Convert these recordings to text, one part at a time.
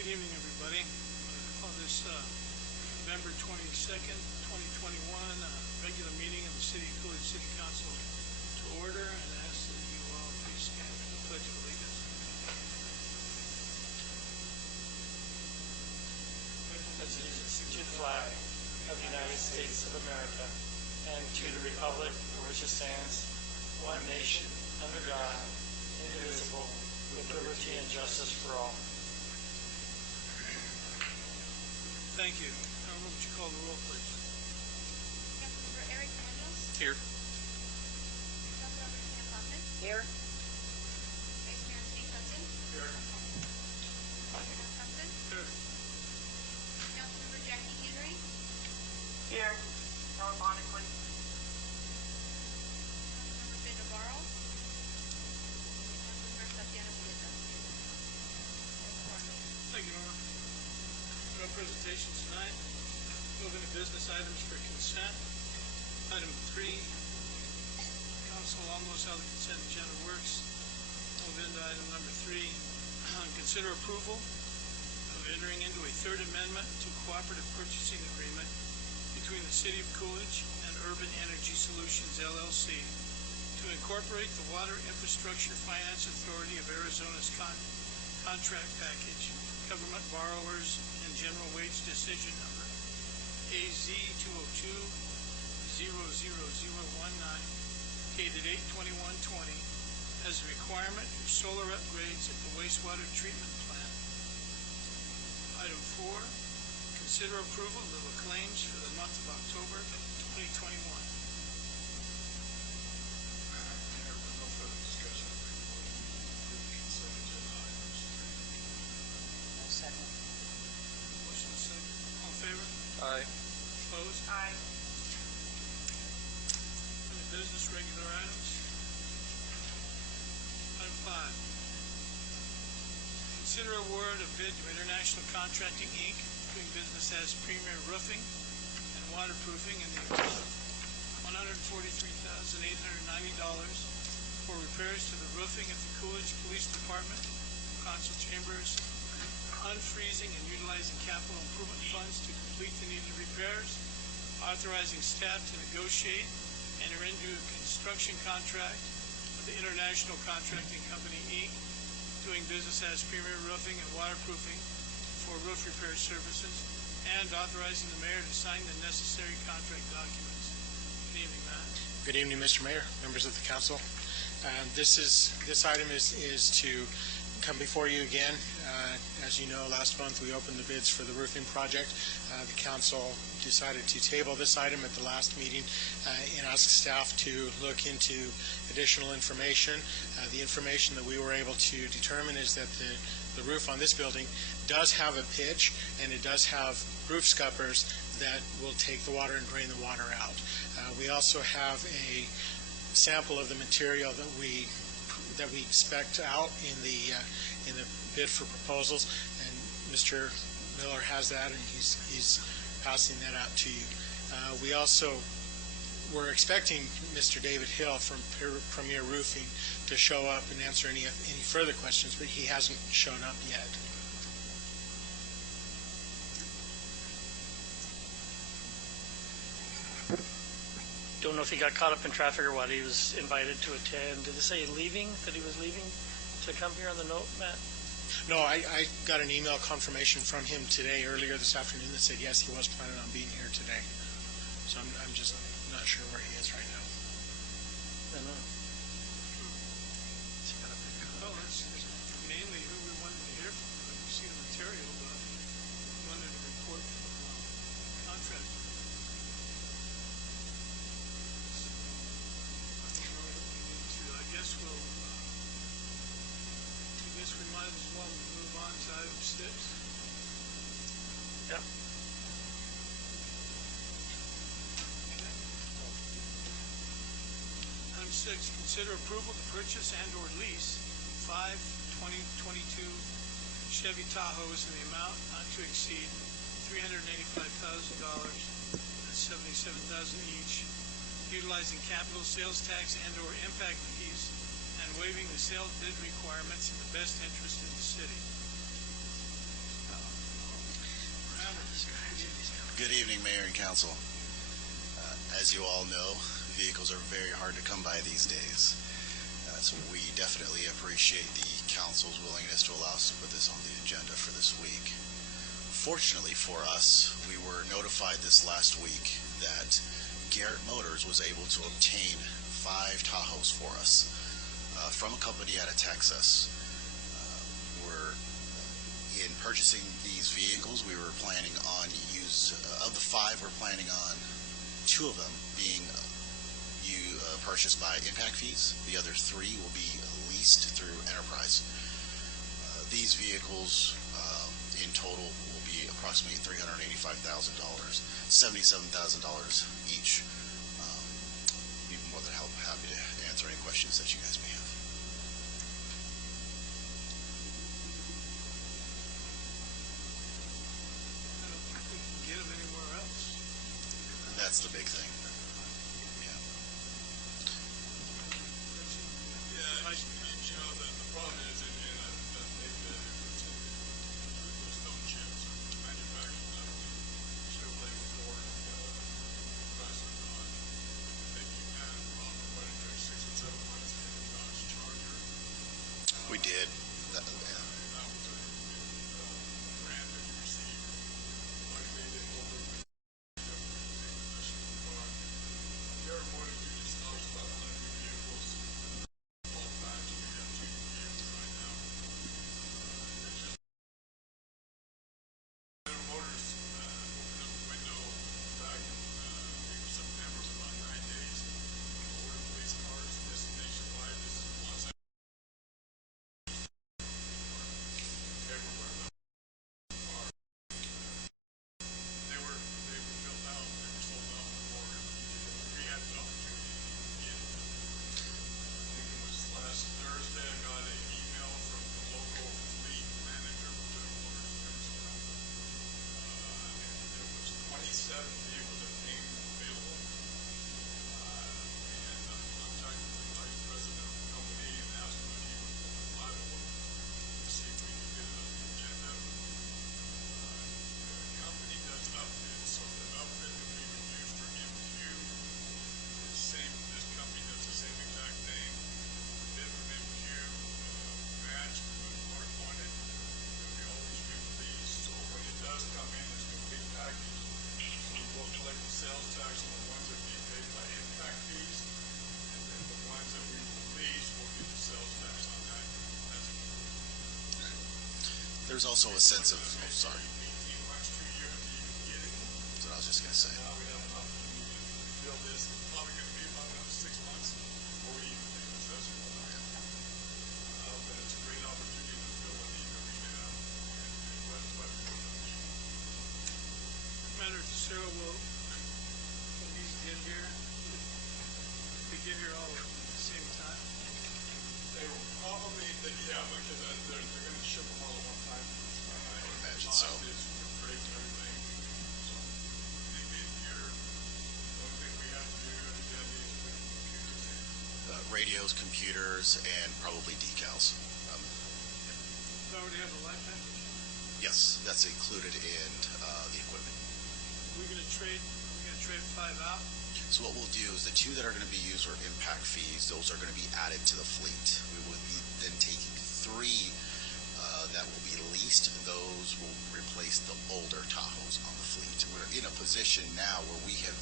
Good evening, everybody. I'm going to call this November 22nd, 2021, regular meeting of the City of Coolidge City Council to order, and ask that you all please stand for the Pledge of Allegiance. Allegiance to the flag of the United States of America and to the republic for which it stands, one nation, under God, indivisible, with liberty and justice for all. Thank you. Now, would you call the roll, please? Councilmember Eric Munoz. Here. Councilmember Tina Kaufman. Here. Vice Mayor Steve Hudson. Here. Mayor Thompson. Here. Councilmember Jackie Henry. Here. Telephonically. Councilmember Ben Navarro. Councilmember Tatiana Bolita. Thank you, Norma. No presentations tonight. Moving to business items for consent. Item 3, Council almost how the consent agenda works. Move into item number 3. Consider approval of entering into a third amendment to cooperative purchasing agreement between the City of Coolidge and Urban Energy Solutions, LLC, to incorporate the Water Infrastructure Finance Authority of Arizona's contract package, government borrowers, and general wage decision number AZ202-00019, dated 8/21/20, as a requirement for solar upgrades at the wastewater treatment plant. Item 4, consider approval of the claims for the month of October 2021. Mayor, with no further discussion, I make a motion to approve the consent agenda items. Second. Motion second. All in favor? Aye. Opposed? Aye. Any business regular items? Item 5. Consider award of bid to International Contracting, Inc., doing business as Premier Roofing and Waterproofing in the amount of $143,890 for repairs to the roofing at the Coolidge Police Department, council chambers, unfreezing and utilizing capital improvement funds to complete the needed repairs, authorizing staff to negotiate, enter into a construction contract with the International Contracting Company, Inc., doing business as Premier Roofing and Waterproofing for roof repair services, and authorizing the mayor to sign the necessary contract documents. Good evening, Matt. Good evening, Mr. Mayor, members of the council. This item is to come before you again. As you know, last month we opened the bids for the roofing project. The council decided to table this item at the last meeting and ask staff to look into additional information. The information that we were able to determine is that the roof on this building does have a pitch, and it does have roof scuppers that will take the water and drain the water out. We also have a sample of the material that we spec'd out in the bid for proposals, and Mr. Miller has that, and he's passing that out to you. We also were expecting Mr. David Hill from Premier Roofing to show up and answer any further questions, but he hasn't shown up yet. Don't know if he got caught up in traffic or what. He was invited to attend. Did it say leaving? That he was leaving to come here on the note, Matt? No, I got an email confirmation from him today, earlier this afternoon, that said yes, he was planning on being here today. So I'm just not sure where he is right now. I know. Well, that's mainly who we wanted to hear from. We see the material, but we wanted a report from the contractor. I guess we might as well move on to item 6. Yep. Okay. Item 6, consider approval to purchase and/or lease 5 2022 Chevy Tahoes in the amount not to exceed $385,000, that's $77,000 each, utilizing capital sales tax and/or impact fees, and waiving the sales bid requirements in the best interest of the city. Good evening, Mayor and Council. As you all know, vehicles are very hard to come by these days. So we definitely appreciate the Council's willingness to allow us to put this on the agenda for this week. Fortunately for us, we were notified this last week that Garrett Motors was able to obtain 5 Tahoes for us from a company out of Texas. In purchasing these vehicles, we were planning on of the 5, we're planning on 2 of them being purchased by impact fees. The other 3 will be leased through Enterprise. These vehicles in total will be approximately $385,000, $77,000 each. Be more than happy to answer any questions that you guys may have. I don't think we can get them anywhere else. That's the big thing. Yeah, you know, the problem is, and maybe there's no chance of manufacturing that Chevrolet, Ford, Chrysler, Dodge. I think you had a problem running for 6 or 7 months in the Dodge Charger. We did. That was a grant that you received. Luckily, they overwhelmed Garrett Motors, we just talked about 100 new vehicles. All times, we have 2 new vehicles right now. General Motors opened up the window back in September for about 9 days. Ordered police cars, destination wide. This is Los Angeles. Everywhere. They were built out. They were sold out before we had the opportunity to get it. I think it was last Thursday. I got an email from the local fleet manager for General Motors in Arizona. There was 27 vehicles that came available. And I contacted the vice president of the company and asked him if he would apply to them to see if we could get it on the agenda. The company does upfits, so the upfit that we would use for MQ is same. This company does the same exact thing. Bid from MQ, matched with mark on it. We always use these, so when it does come in, it's a complete package. So we will collect the sales tax on the ones that we paid by impact fees, and then the ones that we lease will get the sales tax on that. That's There's also a sense of, 18 months, 2 years to even get it. that's what I was just going to say. Now we have an opportunity to build this. It's probably going to be about another 6 months before we even take an assessment on it. But it's a great opportunity to fill a need that we have. And that's what we're going to do. Matter Cicero will, when these get here, they get here all at the same time. They will probably, yeah, because they're going to ship them all at one time. I would imagine so. It's great and everything. So they get here. The only thing we have to do is get these with computers in. Radios, computers, and probably decals. They already have a light package. Yes, that's included in the equipment. We're gonna trade 5 out. So what we'll do is the 2 that are going to be used for impact fees, those are going to be added to the fleet. We will be then taking 3 that will be leased. Those will replace the older Tahoes on the fleet. We're in a position now where we have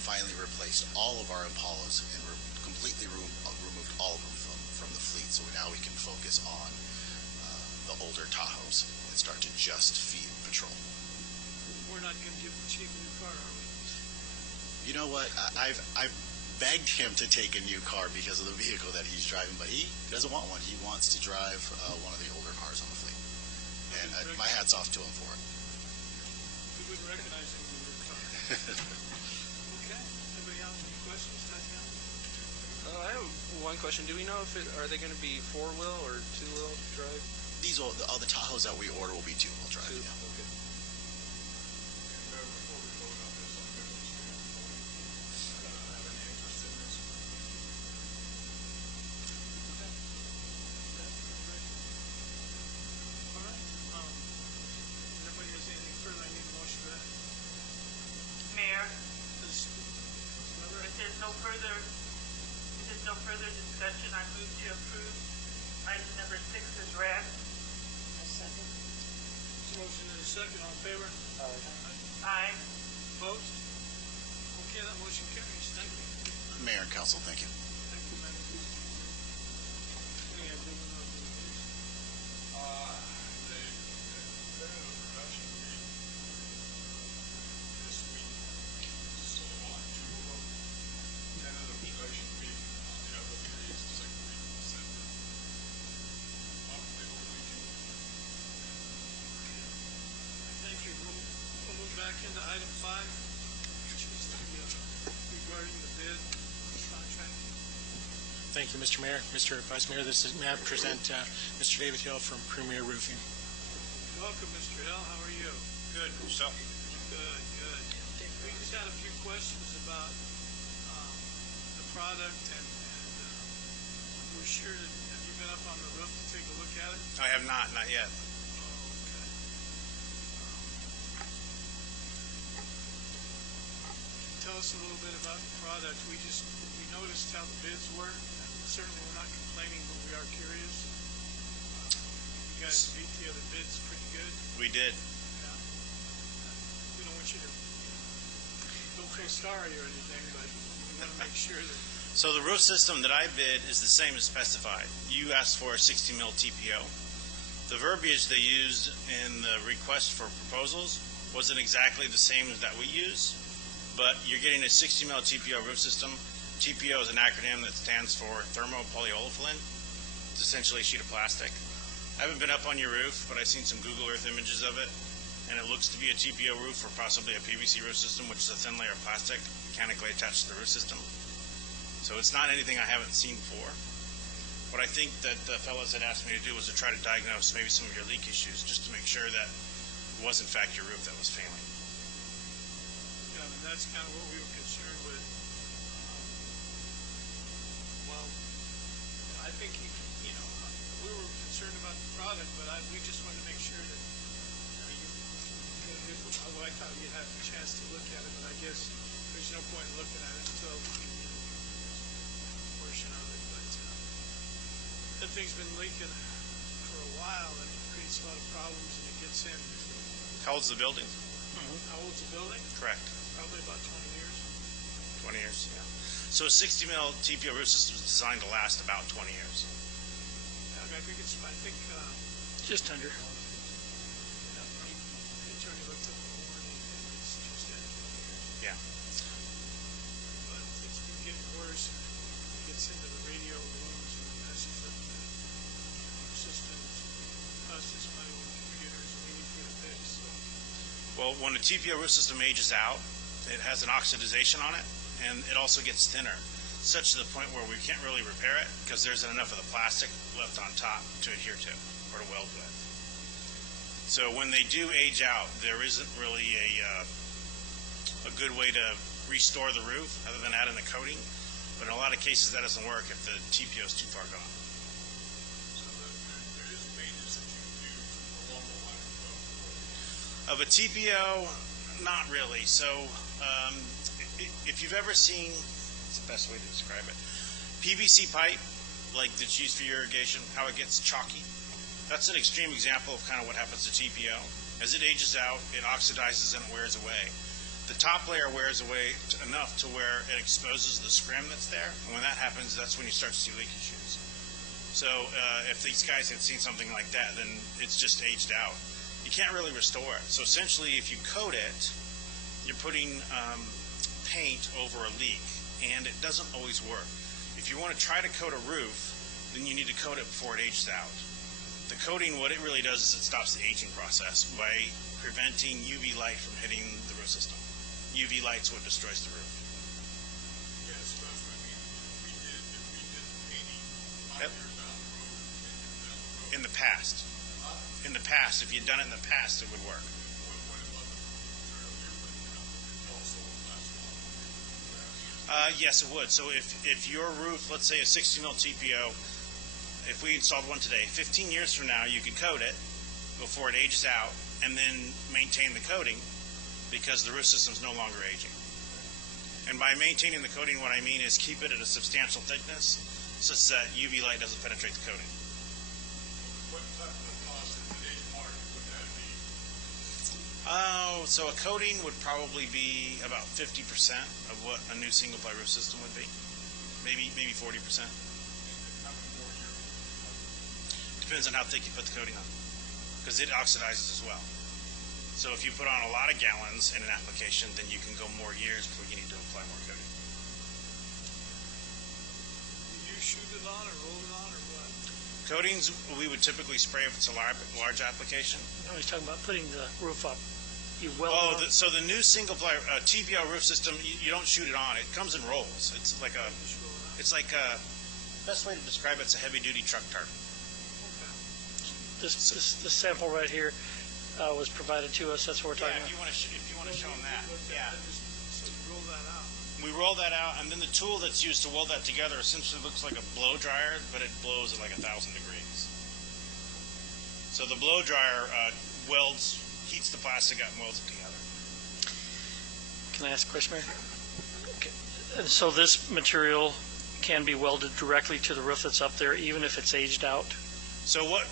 finally replaced all of our Impalas and completely removed all of them from the fleet. So now we can focus on the older Tahoes and start to just feed patrol. We're not gonna give the chief a new car, are we? You know what? I've begged him to take a new car because of the vehicle that he's driving, but he doesn't want one. He wants to drive one of the older cars on the fleet. And my hat's off to him for it. We wouldn't recognize him in your car. Okay. Anybody have any questions, Tatiana? I have one question. Do we know if are they going to be 4-wheel or 2-wheel drive? These all the Tahoes that we order will be 2-wheel drive. Two. Yeah. Okay. Before we vote on this, I'm going to have any interest in this. All right. If nobody has anything further, I need a motion for that. further discussion, I move to approve item number 6 is read. Motion and a second, all in favor? Aye. Opposed? Okay, that motion carries. Thank you. Mayor and council, thank you. Thank you, Madam. Any other business? They had a production meeting this week, so on 2 of them, tentative production meeting, on the other 3 is the second week of December. They will meet you. Thank you. We'll move back into item 5, which is regarding the bid contract. Thank you, Mr. Mayor. Mr. Vice Mayor, may I present Mr. David Hill from Premier Roofing. Welcome, Mr. Hill. How are you? Good, yourself? Good, good. We just had a few questions about the product, and we're sure that, have you been up on the roof to take a look at it? I have not yet. Oh, okay. Tell us a little bit about the product. We noticed how the bids were. Certainly, we're not complaining, but we are curious. You guys beat the other bids pretty good. We did. Yeah. We don't want you to, don't feel sorry or anything, but we want to make sure that, So the roof system that I bid is the same as specified. You asked for a 60 mil TPO. The verbiage they used in the request for proposals wasn't exactly the same as that we use, but you're getting a 60 mil TPO roof system. TPO is an acronym that stands for thermopolyolefin. It's essentially a sheet of plastic. I haven't been up on your roof, but I've seen some Google Earth images of it, and it looks to be a TPO roof or possibly a PVC roof system, which is a thin layer of plastic mechanically attached to the roof system. So it's not anything I haven't seen before. What I think that the fellows had asked me to do was to try to diagnose maybe some of your leak issues, just to make sure that it was in fact your roof that was failing. yeah, and that's kind of what we were concerned with. Well, I think, you know, we were concerned about the product, but we just wanted to make sure that, although I thought you'd have a chance to look at it, but I guess there's no point in looking at it until portion of it. But that thing's been leaking for a while, and it creates a lot of problems, and it gets in. How old's the building? How old's the building? Correct. Probably about 20 years. 20 years, yeah. So a 60 mil TPO roof system is designed to last about 20 years. I think Just under. the attorney looked up the warranty, and it's just that. Yeah. But it's been getting worse, and it gets into the radio rooms and messes up the systems, costs us money with computers, and we need to get it fixed. So, Well, when a TPO roof system ages out, it has an oxidization on it, and it also gets thinner, such to the point where we can't really repair it because there isn't enough of the plastic left on top to adhere to or to weld with. So when they do age out, there isn't really a good way to restore the roof other than adding a coating. But in a lot of cases, that doesn't work if the TPO is too far gone. So there is maintenance that you can do along the line Of a TPO, not really. So if you've ever seen, it's the best way to describe it, PVC pipe, like that's used for irrigation, how it gets chalky. That's an extreme example of kind of what happens to TPO. As it ages out, it oxidizes and it wears away. The top layer wears away enough to where it exposes the scrim that's there, and when that happens, that's when you start to see leak issues. So if these guys had seen something like that, then it's just aged out. You can't really restore it. So essentially, if you coat it, you're putting paint over a leak, and it doesn't always work. If you want to try to coat a roof, then you need to coat it before it ages out. The coating, what it really does is it stops the aging process by preventing UV light from hitting the roof system. UV light's what destroys the roof. Yes, that's what I mean. If we did painting 5 Yep. years down the road, 10 years down the road, In the past. In the past, if you'd done it in the past, it would work. when it wasn't material different, it also would last longer. Yes, it would. So if your roof, let's say a 60 mil TPO, if we installed one today, 15 years from now, you could coat it before it ages out and then maintain the coating because the roof system's no longer aging. And by maintaining the coating, what I mean is keep it at a substantial thickness such that UV light doesn't penetrate the coating. What type of cost in today's market would that be? Oh, so a coating would probably be about 50% of what a new single-ply roof system would be. Maybe 40%. How many more years? Depends on how thick you put the coating on, because it oxidizes as well. So if you put on a lot of gallons in an application, then you can go more years before you need to apply more coating. Do you shoot it on or roll it on or what? Coatings, we would typically spray if it's a large application. No, he's talking about putting the roof up. You weld it on. So the new single-ply TPO roof system, you don't shoot it on. It comes in rolls. It's like a best way to describe it's a heavy-duty truck tarp. This sample right here was provided to us. That's what we're talking Yeah, about. if you want to show them that, yeah. So you roll that out. We roll that out, and then the tool that's used to weld that together essentially looks like a blow dryer, but it blows at like 1,000 degrees. So the blow dryer heats the plastic up and welds it together. Can I ask a question, Mayor? Okay. And so this material can be welded directly to the roof that's up there, even if it's aged out? So what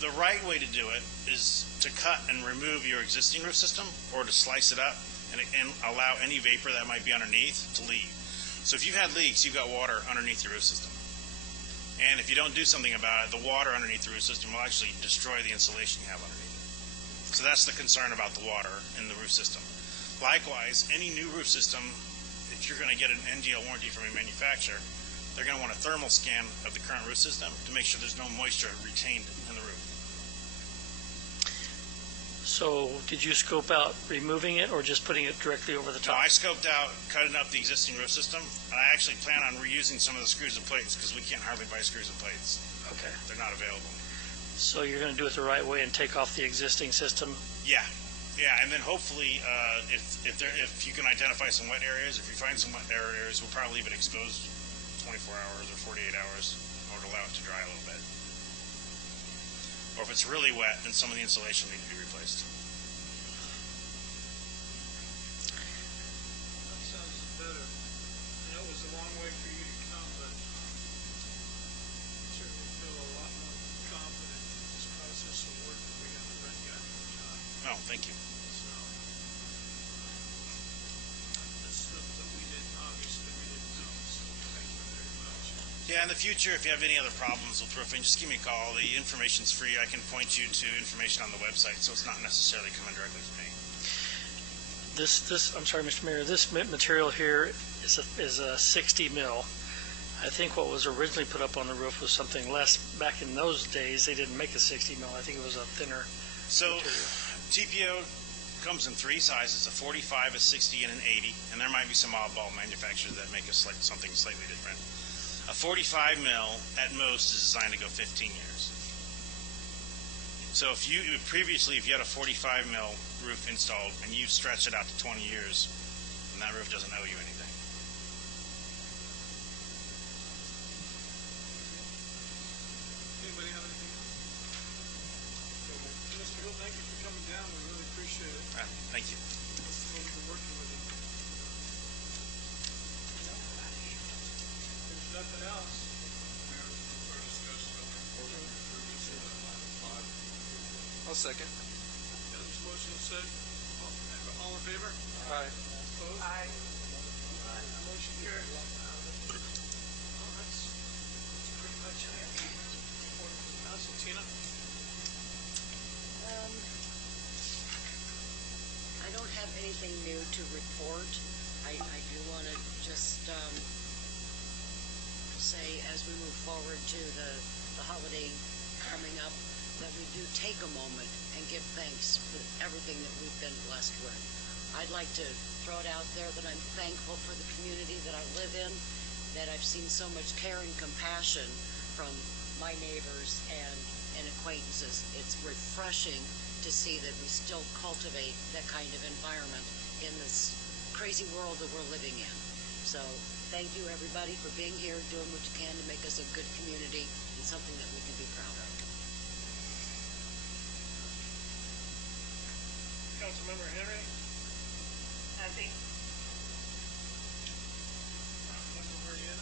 the right way to do it is to cut and remove your existing roof system, or to slice it up and allow any vapor that might be underneath to leave. So if you've had leaks, you've got water underneath your roof system. And if you don't do something about it, the water underneath the roof system will actually destroy the insulation you have underneath it. So that's the concern about the water in the roof system. Likewise, any new roof system, if you're going to get an NDL warranty from a manufacturer, they're going to want a thermal scan of the current roof system to make sure there's no moisture retained in the roof. So did you scope out removing it or just putting it directly over the So top? I scoped out cutting up the existing roof system, and I actually plan on reusing some of the screws and plates because we can't hardly buy screws and plates. Okay. They're not available. So you're going to do it the right way and take off the existing system? Yeah, and then hopefully, if you can identify some wet areas, if you find some wet areas, we'll probably leave it exposed 24 hours or 48 hours in order to allow it to dry a little bit. Or if it's really wet, then some of the insulation will need to be replaced. That sounds better. I know it was a long way for you to come, but I certainly feel a lot more confident that this process will work if we got the right guy for the job. Oh, thank you. So, that's stuff that we obviously didn't know, so thank you very much. Yeah, in the future, if you have any other problems with roofing, just give me a call. The information's free. I can point you to information on the website, so it's not necessarily coming directly from me. I'm sorry, Mr. Mayor, this material here is a 60 mil. I think what was originally put up on the roof was something less. Back in those days, they didn't make a 60 mil. I think it was a thinner So material. TPO comes in three sizes, a 45, a 60, and an 80, and there might be some oddball manufacturers that make something slightly different. A 45 mil at most is designed to go 15 years. So if you had a 45 mil roof installed and you stretch it out to 20 years, then that roof doesn't owe you anything. Anybody have anything else? Mr. Hill, thank you for coming down. We really appreciate it. Thank you. Look forward to working with you. There's nothing else. I'll second. There's a motion and second. All in favor? Aye. Opposed? Aye. Motion carries. Well, that's pretty much it. Report from the council. Tina? I don't have anything new to report. I do want to just say, as we move forward to the holiday coming up, that we do take a moment and give thanks for everything that we've been blessed with. I'd like to throw it out there that I'm thankful for the community that I live in, that I've seen so much care and compassion from my neighbors and acquaintances. It's refreshing to see that we still cultivate that kind of environment in this crazy world that we're living in. So thank you, everybody, for being here, doing what you can to make us a good community and something that we can be proud of. Councilmember Henry? Nothing. Councilmember Marietta?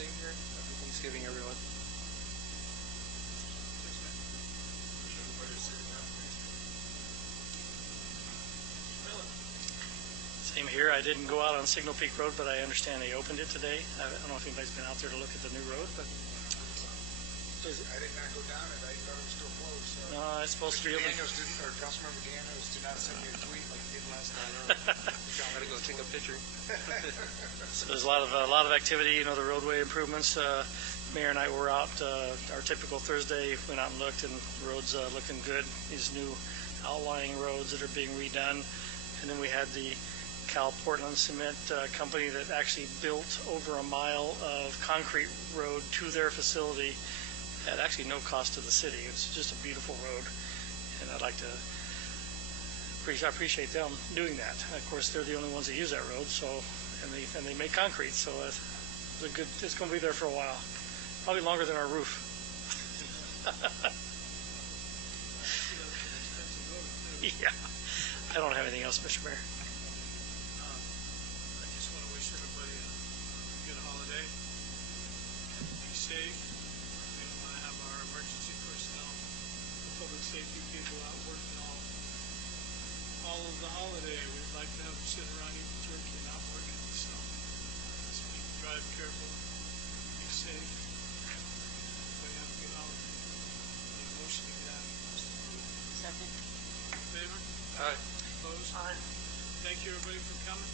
staying here. Happy Thanksgiving, everyone. Everybody say that, please. Same here. I didn't go out on Signal Peak Road, but I understand they opened it today. I don't know if anybody's been out there to look at the new road, but I did not go down it. I thought it was still closed. So. no, it's supposed to be open. Daniels didn't, or Councilmember Daniels did not send me a tweet like he did last time. I'm gonna go take a picture. So there's a lot of activity. You know, the roadway improvements. Mayor and I were out. Our typical Thursday, went out and looked, and the roads looking good. These new outlying roads that are being redone, and then we had the Cal Portland Cement company that actually built over a mile of concrete road to their facility at actually no cost to the city. It's just a beautiful road, and I'd like to appreciate them doing that. Of course, they're the only ones that use that road, so and they make concrete, so it's going to be there for a while, probably longer than our roof. Yeah, I don't have anything else, Mr. Mayor. I just want to wish everybody a good holiday. Be safe. We don't want to have our emergency personnel, public safety people out working all of the holiday. We'd like to have them sit around eating turkey and not working. So drive careful. Be safe. Everybody have a good holiday. Need a motion to get out. Second. In favor? Aye. Opposed? Aye. Thank you, everybody, for coming.